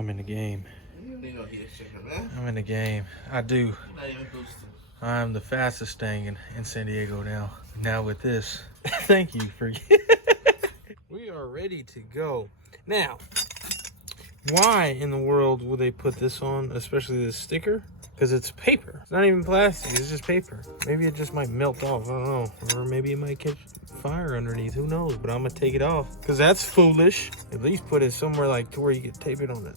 I'm in the game. You don't need no heat exchanger, man. I'm in the game. I do. You're not even boosting. I'm the fastest thing in San Diego now. Now with this. Thank you for... We are ready to go. Now, why in the world would they put this on, especially this sticker? Because it's paper. It's not even plastic, it's just paper. Maybe it just might melt off, I don't know. Or maybe it might catch fire underneath, who knows? But I'm gonna take it off. Because that's foolish. At least put it somewhere like to where you can tape it on the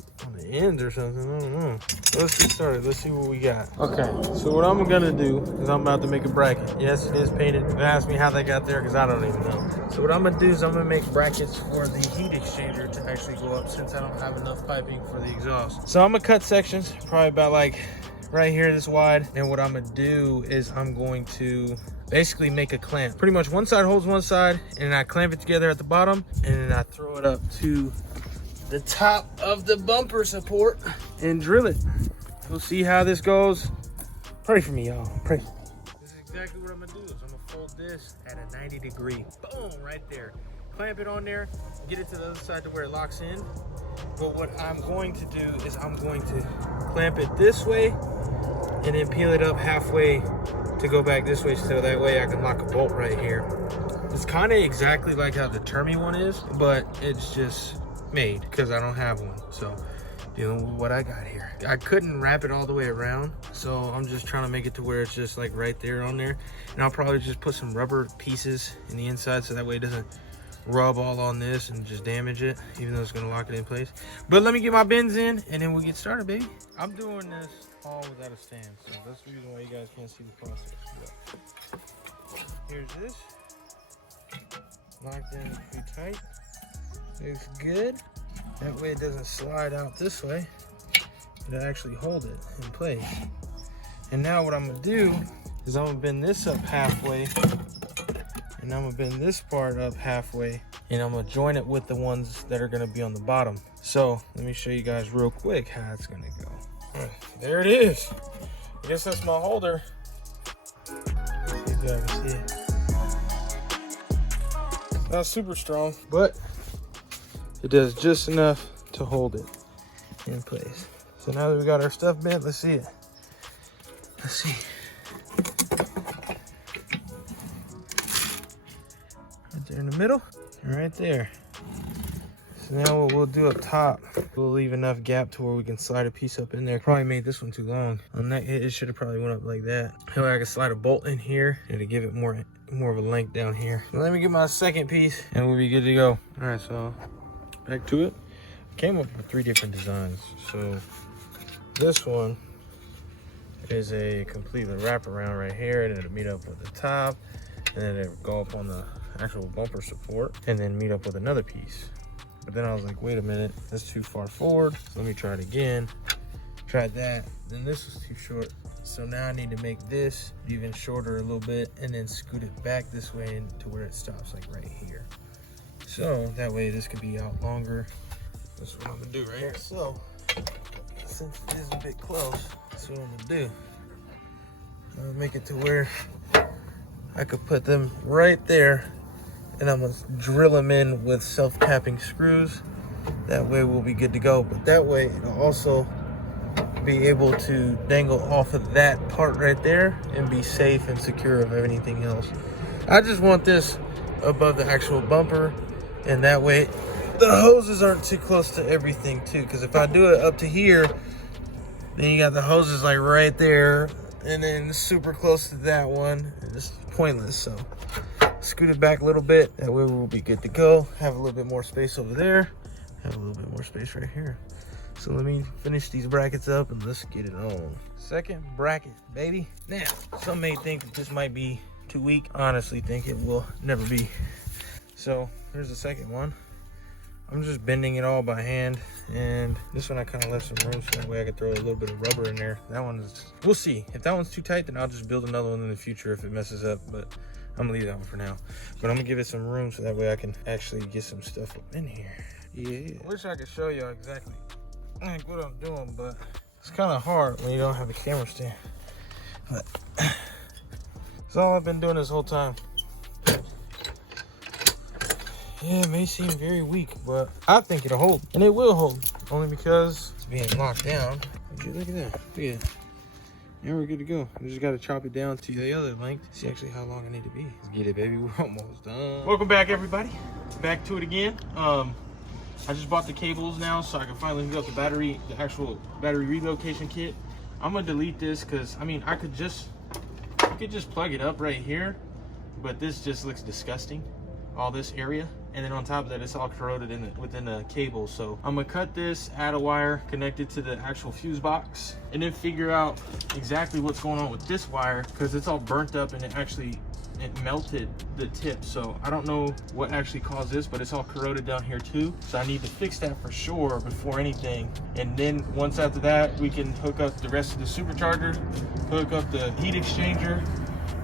ends or something, I don't know. Let's get started, let's see what we got. Okay, so what I'm gonna do is I'm about to make a bracket. Yes, it is painted. Don't ask me how they got there because I don't even know. So what I'm gonna do is I'm gonna make brackets for the heat exchanger to actually go up since I don't have enough piping for the exhaust. So I'm gonna cut sections, probably about like right here this wide, and what I'm gonna do is I'm going to basically make a clamp. Pretty much one side holds one side, and then I clamp it together at the bottom, and then I throw it up to the top of the bumper support and drill it. We'll see how this goes. Pray for me, y'all. Pray for me. This is exactly what I'm gonna do. Is I'm gonna fold this at a 90-degree. Boom, right there. Clamp it on there, get it to the other side to where it locks in. But what I'm going to do is I'm going to clamp it this way and then peel it up halfway to go back this way, so that way I can lock a bolt right here. It's kind of exactly like how the Termi one is, but it's just made because I don't have one. So dealing with what I got here. I couldn't wrap it all the way around, so I'm just trying to make it to where it's just like right there on there. And I'll probably just put some rubber pieces in the inside so that way it doesn't rub all on this and just damage it, even though it's gonna lock it in place. But let me get my bends in and then we'll get started, baby. I'm doing this all without a stand, so that's the reason why you guys can't see the process. But here's this, locked in pretty tight. Looks good. That way it doesn't slide out this way, but actually hold it in place. And now what I'm gonna do is I'm gonna bend this up halfway, and I'm gonna bend this part up halfway, and I'm gonna join it with the ones that are gonna be on the bottom. So let me show you guys real quick how it's gonna go. There it is. I guess that's my holder. Let's see if you guys can see it. Not super strong, but it does just enough to hold it in place. So now that we got our stuff bent, let's see it. Let's see. Right there in the middle, and right there. So now what we'll do up top, we'll leave enough gap to where we can slide a piece up in there. Probably made this one too long. On that, it should have probably went up like that. That way I can slide a bolt in here and to give it more of a length down here. So let me get my second piece and we'll be good to go. All right, so back to it. I came up with 3 different designs. So this one is a completely wraparound right here, and it'll meet up with the top, and then it'll go up on the actual bumper support and then meet up with another piece. But then I was like, wait a minute, that's too far forward. So let me try it again. Tried that, then this was too short. So now I need to make this even shorter a little bit and then scoot it back this way to where it stops like right here. So that way this could be out longer. That's what I'm gonna do right here. So since it is a bit close, that's what I'm gonna do. I'm gonna make it to where I could put them right there, and I'm gonna drill them in with self-tapping screws. That way we'll be good to go. But that way it'll also be able to dangle off of that part right there and be safe and secure of anything else. I just want this above the actual bumper, and that way the hoses aren't too close to everything too, because if I do it up to here, then you got the hoses like right there and then super close to that one. It's pointless. So scoot it back a little bit, that way we'll be good to go. Have a little bit more space over there, have a little bit more space right here. So let me finish these brackets up and let's get it on. Second bracket, baby. Now, some may think that this might be too weak. I honestly think it will never be. So here's the second one. I'm just bending it all by hand, and this one I kind of left some room so that way I could throw a little bit of rubber in there. That one is, we'll see. If that one's too tight, then I'll just build another one in the future if it messes up, but I'm gonna leave that one for now. But I'm gonna give it some room so that way I can actually get some stuff up in here. Yeah. I wish I could show y'all exactly like what I'm doing, but it's kind of hard when you don't have a camera stand. But that's all I've been doing this whole time. Yeah, it may seem very weak, but I think it'll hold. And it will hold, only because it's being locked down. Would you look at that? Look at that. Now we're good to go. We just got to chop it down to the other length. See actually how long I need to be. Let's get it, baby. We're almost done. Welcome back, everybody. Back to it again. I just bought the cables now, so I can finally hook up the actual battery relocation kit. I'm gonna delete this because I mean I could just plug it up right here, but this just looks disgusting. All this area, and then on top of that, it's all corroded within the cable. So I'm gonna cut this, add a wire, connect it to the actual fuse box, and then figure out exactly what's going on with this wire because it's all burnt up and it melted the tip. So I don't know what actually caused this, but it's all corroded down here too. So I need to fix that for sure before anything. And then once after that, we can hook up the rest of the supercharger, hook up the heat exchanger,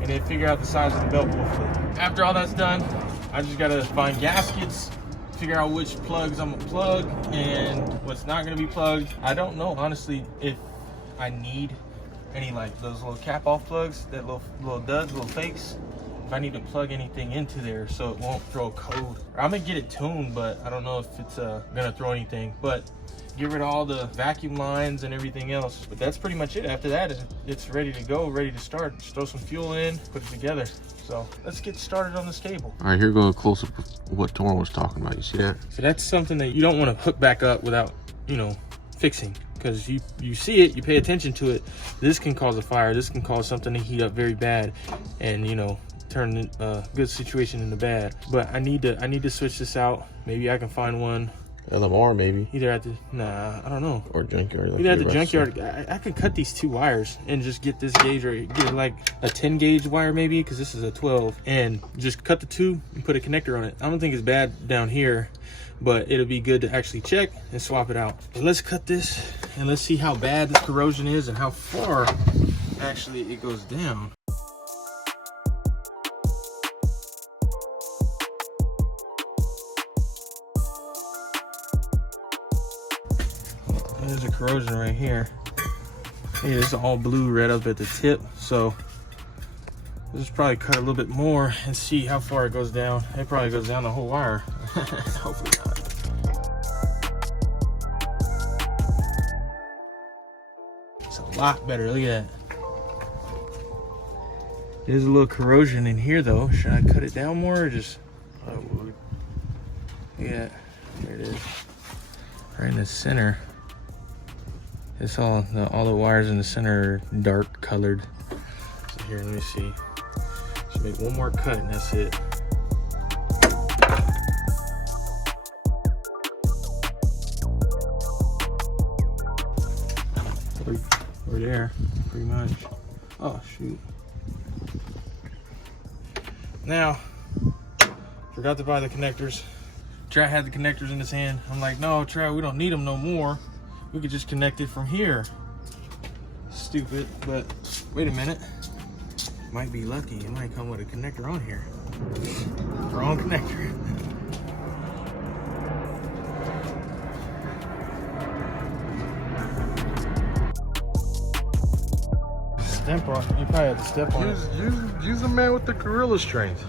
and then figure out the size of the belt wolf. After all that's done, I just gotta find gaskets, figure out which plugs I'm gonna plug and what's not gonna be plugged. I don't know, honestly, if I need any like those little cap off plugs, that little duds, little fakes. If I need to plug anything into there so it won't throw code. I'm gonna get it tuned, but I don't know if it's gonna throw anything. But get rid of all the vacuum lines and everything else. But that's pretty much it. After that, it's ready to go, ready to start. Just throw some fuel in, put it together. So let's get started on this cable. All right, here goes a close up of what Torn was talking about. You see that? So that's something that you don't want to hook back up without, you know, fixing. Because you see it, you pay attention to it. This can cause a fire. This can cause something to heat up very bad, and you know, turn a good situation into bad. But I need to switch this out. Maybe I can find one. LMR maybe. Either at the I don't know. Or junkyard. Like either at the junkyard. I could cut these 2 wires and just get this gauge right. Get like a 10 gauge wire maybe, because this is a 12, and just cut the 2 and put a connector on it. I don't think it's bad down here, but it'll be good to actually check and swap it out. But let's cut this and let's see how bad this corrosion is and how far actually it goes down. There's a corrosion right here. Yeah, it's all blue right up at the tip. So we'll just probably cut a little bit more and see how far it goes down. It probably goes down the whole wire. Hopefully not. It's a lot better. Look at that. There's a little corrosion in here though. Should I cut it down more or just? I would. Yeah, there it is. Right in the center. It's all the wires in the center are dark colored. So here, let me see. Just make one more cut and that's it. Over there, pretty much. Oh shoot. Now, forgot to buy the connectors. Trey had the connectors in his hand. I'm like, no, Trey, we don't need them no more. We could just connect it from here. Stupid, but wait a minute. Might be lucky. It might come with a connector on here. Wrong connector. Step on it. You probably have to step on it. Use a man with the gorilla strength.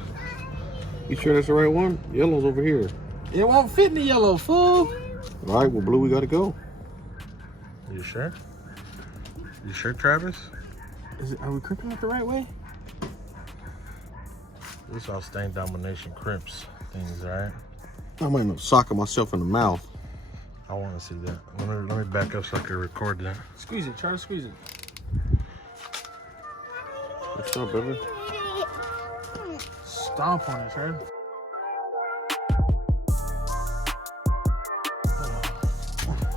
You sure that's the right one? Yellow's over here. It won't fit in the yellow, fool. All right, well, blue, we gotta go. You sure? You sure, Travis? Are we crimping it the right way? This all stain domination crimps things, all right? I might end up socking myself in the mouth. I want to see that. Let me back up so I can record that. Squeeze it, try to squeeze it. What's up, baby? Stomp on it, Trey.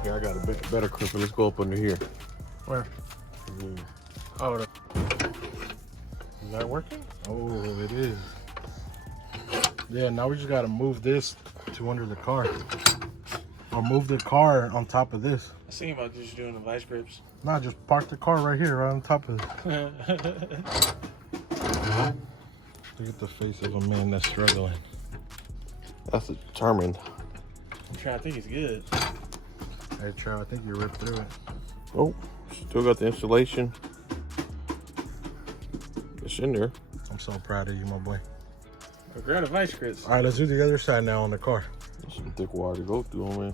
Yeah, I got a bit better crimper. Let's go up under here. Where? Oh, is that working? Oh, it is. Yeah, now we just gotta move this to under the car. Or move the car on top of this. I was thinking about just doing the vice grips. Nah, just park the car right here, right on top of it. Look at the face of a man that's struggling. That's determined. I'm trying to think it's good. Hey, Trow, I think you ripped through it. Oh, still got the insulation. It's in there. I'm so proud of you, my boy. Grab the vice grips. All right, let's do the other side now on the car. There's some thick wire to go through, man.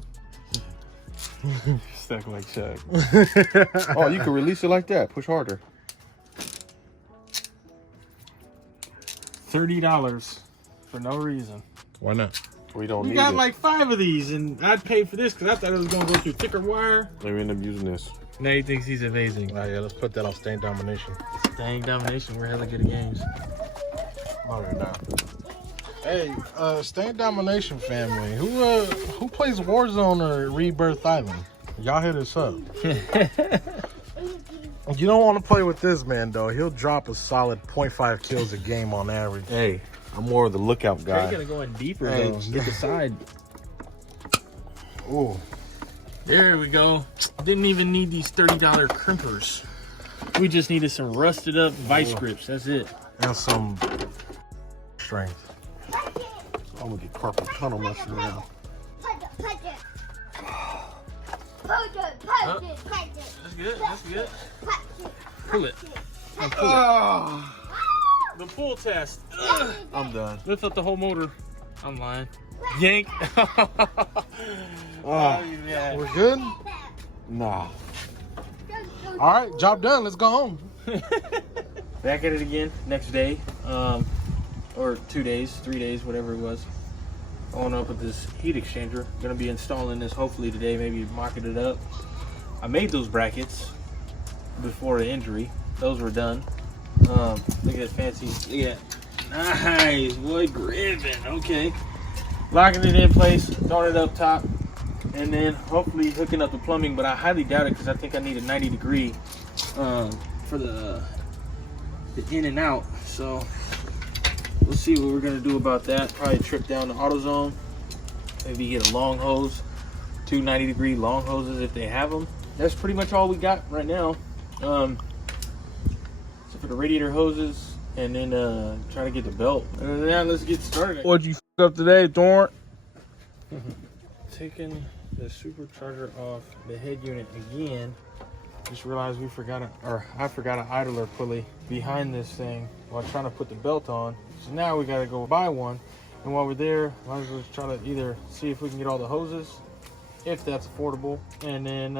Stuck like Chuck. Oh, you can release it like that. Push harder. $30 for no reason. Why not? We don't You need got it. like 5 of these, and I'd pay for this because I thought it was gonna go through thicker wire. Maybe end up using this. Now he thinks he's amazing. All right, yeah, let's put that on Stain Domination. Dang domination, we're hella good at games. All right, now. Hey, Stain Domination family, who plays Warzone or Rebirth Island? Y'all hit us up. You don't want to play with this man though. He'll drop a solid 0.5 kills a game on average. Hey, I'm more of the lookout You're guy. gonna go in deeper Hey, though. Get the side. Ooh. There we go. Didn't even need these $30 crimpers. We just needed some rusted up vice grips. That's it. And some strength. I'm gonna get carpal tunnel messing around. That's good. That's good. Pull it. The pull test. I'm done. Lift up the whole motor. I'm lying. Yank. Yeah. We're good? Nah. All right, job done. Let's go home. Back at it again next day, or 2 days, 3 days, whatever it was. Going up with this heat exchanger. Gonna be installing this hopefully today, maybe mocking it up. I made those brackets before the injury. Those were done. Look at that fancy, look at that. Nice, boy, gripping, okay. Locking it in place, throwing it up top, and then hopefully hooking up the plumbing, but I highly doubt it because I think I need a 90-degree for the in and out. So we'll see what we're gonna do about that. Probably trip down to AutoZone, maybe get a long hose, 2 90-degree long hoses if they have them. That's pretty much all we got right now. So for the radiator hoses, and then try to get the belt. Other than that, let's get started. What'd you f up today, Thorn? Taking the supercharger off the head unit again. Just realized we forgot I forgot an idler pulley behind this thing while trying to put the belt on. So now we gotta go buy one. And while we're there, might as well try to either see if we can get all the hoses, if that's affordable, and then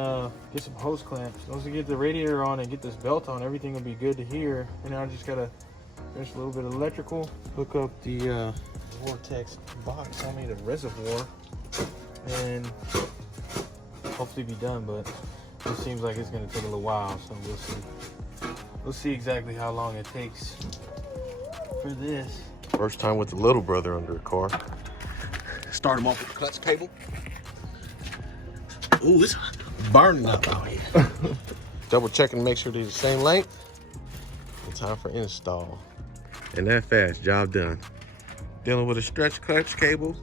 get some hose clamps. Once we get the radiator on and get this belt on, everything will be good to here. And now I just gotta finish a little bit of electrical, hook up the Vortex box. I need a reservoir, and hopefully be done, but it seems like it's gonna take a little while, so we'll see. We'll see exactly how long it takes for this. First time with the little brother under the car. Start him off with the clutch cable. Ooh, it's burning up out here. Double check and make sure they're the same length. And time for install. And that fast, job done. Dealing with a stretch clutch cable.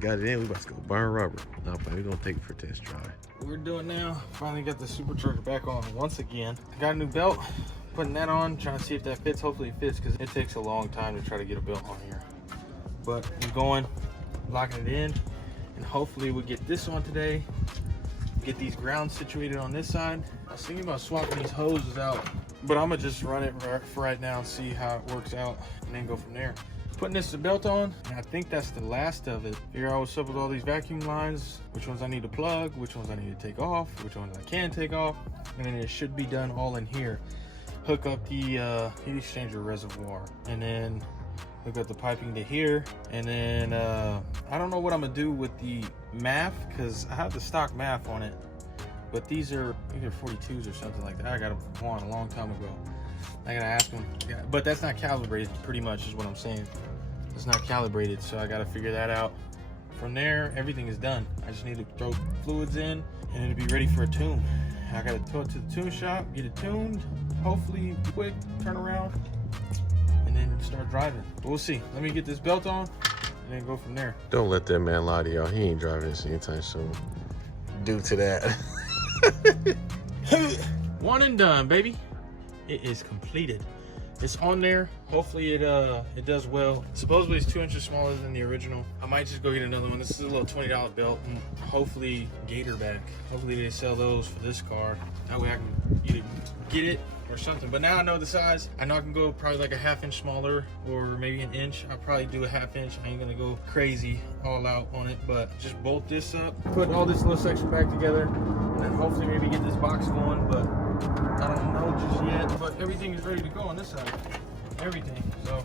Got it in, we about to go burn rubber. No, but we're gonna take it for a test drive. What we're doing now, finally got the supercharger back on once again. Got a new belt, putting that on, trying to see if that fits. Hopefully it fits, because it takes a long time to try to get a belt on here. But we're going, locking it in, and hopefully we'll get this on today. Get these grounds situated on this side. I was thinking about swapping these hoses out, but I'm gonna just run it for right now and see how it works out, and then go from there. Putting this belt on, and I think that's the last of it. Figure out what's up with all these vacuum lines, which ones I need to plug, which ones I need to take off, which ones I can take off, and then it should be done all in here. Hook up the heat exchanger reservoir, and then hook up the piping to here, and then I don't know what I'm gonna do with the MAF, because I have the stock MAF on it, but these are either 42s or something like that. I got them from Juan a long time ago. I gotta ask him, yeah, but that's not calibrated, pretty much is what I'm saying. It's not calibrated, so I gotta figure that out. From there, everything is done. I just need to throw fluids in, and it'll be ready for a tune. I gotta throw it to the tune shop, get it tuned, hopefully quick, turn around, and then start driving. But we'll see. Let me get this belt on, and then go from there. Don't let that man lie to y'all. He ain't driving this anytime soon. Due to that. One and done, baby. It is completed. It's on there. Hopefully it does well. Supposedly it's 2 inches smaller than the original. I might just go get another one. This is a little $20 belt, and hopefully Gator back. Hopefully they sell those for this car. That way I can either get it or something. But now I know the size. I know I can go probably like a 1/2 inch smaller or maybe an inch. I'll probably do a 1/2 inch. I ain't gonna go crazy all out on it, but just bolt this up, put all this little section back together, and then hopefully maybe get this box going, but I don't know just yet. But everything is ready to go on this side. Everything. So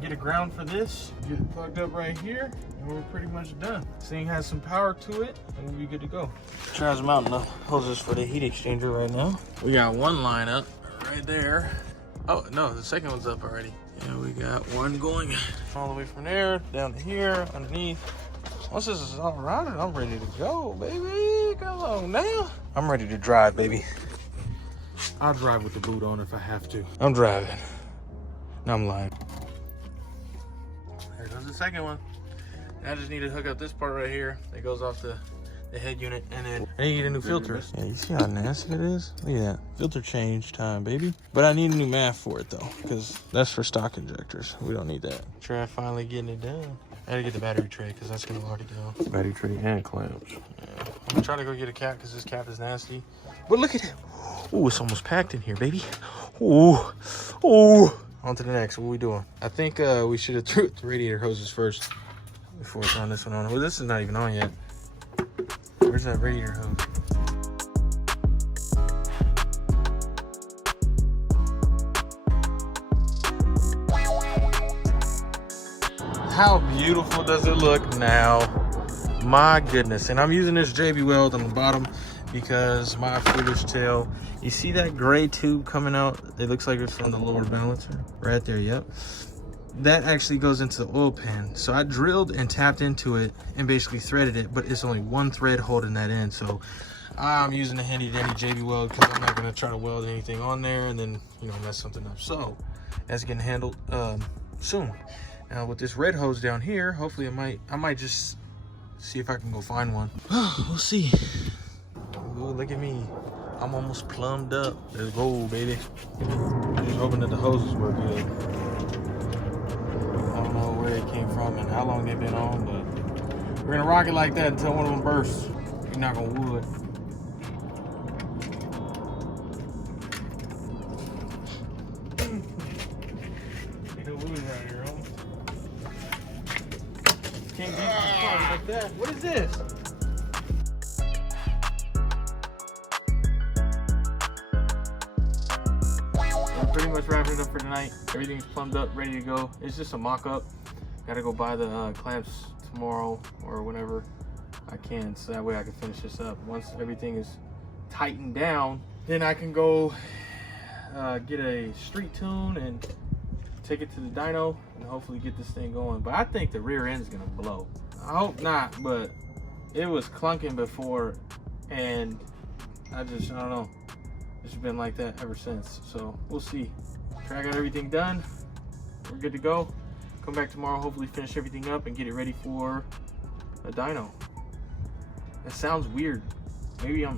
get a ground for this, get it plugged up right here, and we're pretty much done. This thing has some power to it, and we'll be good to go. Trying to mount the hoses for the heat exchanger right now. We got one line up right there. Oh no, the second one's up already. And we got one going all the way from there down to here, underneath. Once this is all routed, I'm ready to go, baby. Come on now. I'm ready to drive, baby. I'll drive with the boot on if I have to. I'm driving. No, I'm lying. There goes the second one. I just need to hook up this part right here that goes off the head unit, and then I need to get a new filter. Yeah, you see how nasty it is? Look at that. Filter change time, baby. But I need a new math for it though, because that's for stock injectors. We don't need that. Try finally getting it done. I gotta get the battery tray because that's gonna lock it down. Battery tray and clamps. Yeah. I'm trying to go get a cap because this cap is nasty. But look at it. Oh, it's almost packed in here, baby. Oh, oh. On to the next. What are we doing? I think we should have threw the radiator hoses first before throwing this one on. Well, this is not even on yet. Where's that radiator hose? How beautiful does it look now? My goodness. And I'm using this JB Weld on the bottom because my foolish tail, you see that gray tube coming out? It looks like it's from the lower balancer. Right there, yep. That actually goes into the oil pan. So I drilled and tapped into it and basically threaded it, but it's only one thread holding that in. So I'm using a handy dandy JB Weld because I'm not gonna try to weld anything on there and then, you know, mess something up. So that's getting handled soon. Now with this red hose down here, hopefully I might just see if I can go find one. We'll see. Ooh, look at me. I'm almost plumbed up. Let's go, baby. I'm just hoping that the hoses work good. I don't know where they came from and how long they've been on, but we're gonna rock it like that until one of them bursts. We're not gonna wood. Ain't no wood around here, homie. Can't get it like that. What is this? Pretty much wrapping it up for tonight. Everything's plumbed up, ready to go. It's just a mock-up. Gotta go buy the clamps tomorrow or whenever I can, so that way I can finish this up. Once everything is tightened down, then I can go get a street tune and take it to the dyno and hopefully get this thing going. But I think the rear end's gonna blow. I hope not, but it was clunking before and I don't know. It's been like that ever since, so we'll see. Try got everything done. We're good to go. Come back tomorrow, hopefully finish everything up and get it ready for a dyno. That sounds weird. Maybe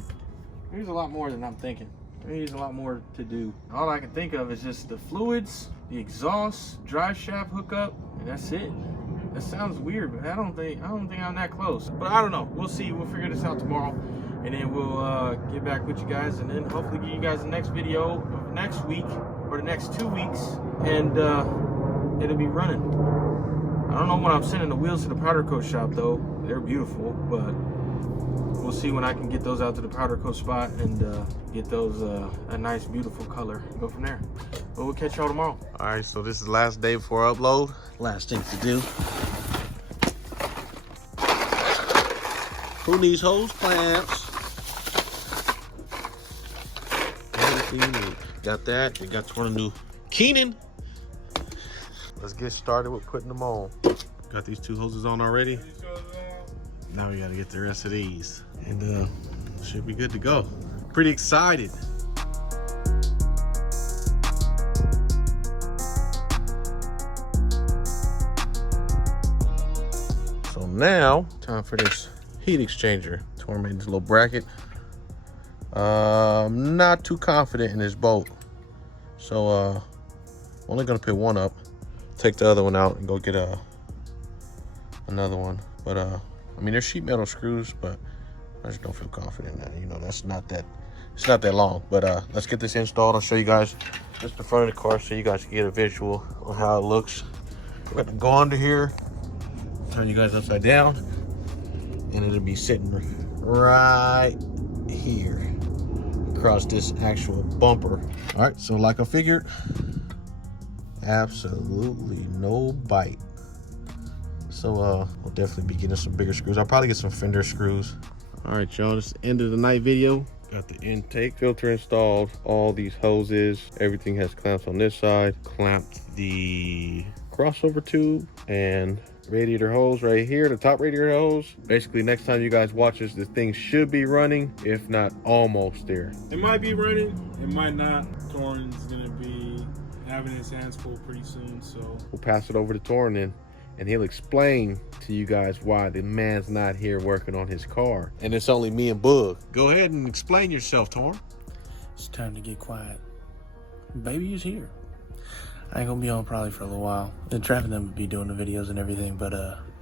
there's a lot more than I'm thinking. Maybe there's a lot more to do. All I can think of is just the fluids, the exhaust, drive shaft hookup, and that's it. That sounds weird, but I don't think I'm that close. But I don't know. We'll see. We'll figure this out tomorrow. And then we'll get back with you guys and then hopefully give you guys the next video of next week or the next 2 weeks, and it'll be running. I don't know when I'm sending the wheels to the powder coat shop though. They're beautiful, but we'll see when I can get those out to the powder coat spot and get those a nice beautiful color and go from there. But we'll catch y'all tomorrow. All right, so this is the last day before upload. Last thing to do. Who needs hose clamps? Got that. We got one of the new Keenan. Let's get started with putting them on. Got these 2 hoses on already. Now we got to get the rest of these, and should be good to go. Pretty excited. So now, time for this heat exchanger. Tor made this little bracket. I'm not too confident in this bolt, so only gonna put one up, take the other one out and go get another one. But I mean, they're sheet metal screws, but I just don't feel confident in that. You know, that's not that It's not that long, but let's get this installed. I'll show you guys just the front of the car so you guys can get a visual on how it looks. We're gonna go under here, turn you guys upside down, and it'll be sitting right here across this actual bumper. All right, so like I figured, absolutely no bite. So we'll definitely be getting some bigger screws. I'll probably get some fender screws. All right, y'all, this is the end of the night video. Got the intake filter installed, all these hoses, everything has clamps on this side. Clamped the crossover tube and radiator hose right here, the top radiator hose. Basically, next time you guys watch this, this thing should be running, if not almost there. It might be running, it might not. Torrin's gonna be having his hands full pretty soon, so We'll pass it over to Torrin then, and he'll explain to you guys why the man's not here working on his car. And it's only me and Bug. Go ahead and explain yourself, Torrin. It's time to get quiet. Baby is here. I ain't gonna be on probably for a little while. The traffic them would be doing the videos and everything, but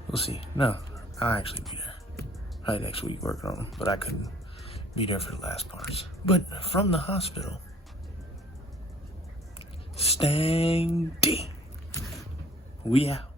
we'll see. No, I'll actually be there. Probably next week working on them, but I couldn't be there for the last parts. But from the hospital, Stang D. We out.